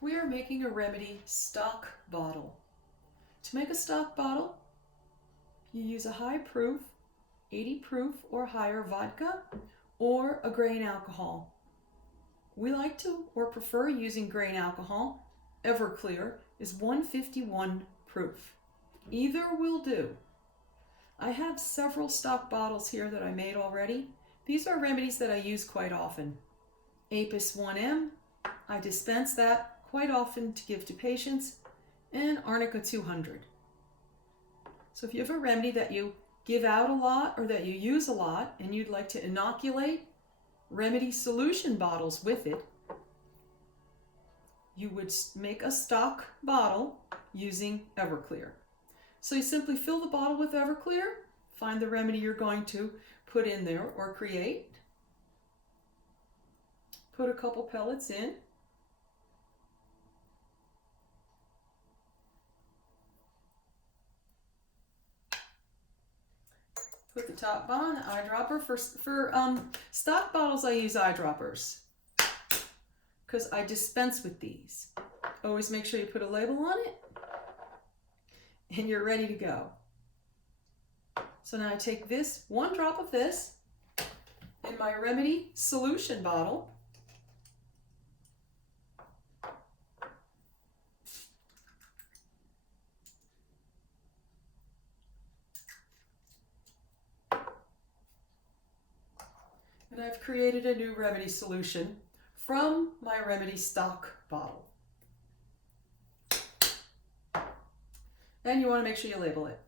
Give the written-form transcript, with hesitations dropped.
We are making a remedy stock bottle. To make a stock bottle, you use a high proof, 80 proof or higher vodka or a grain alcohol. We like to or prefer using grain alcohol. Everclear is 151 proof. Either will do. I have several stock bottles here that I made already. These are remedies that I use quite often. Apis 1M, I dispense that quite often to give to patients, and Arnica 200. So if you have a remedy that you give out a lot or that you use a lot and you'd like to inoculate remedy solution bottles with it, you would make a stock bottle using Everclear. So you simply fill the bottle with Everclear, find the remedy you're going to put in there or create, put a couple pellets in, put the top on, the eyedropper. For stock bottles, I use eyedroppers because I dispense with these. Always make sure you put a label on it and you're ready to go. So now I take this, 1 drop of this in my remedy solution bottle. And I've created a new remedy solution from my remedy stock bottle. And you want to make sure you label it.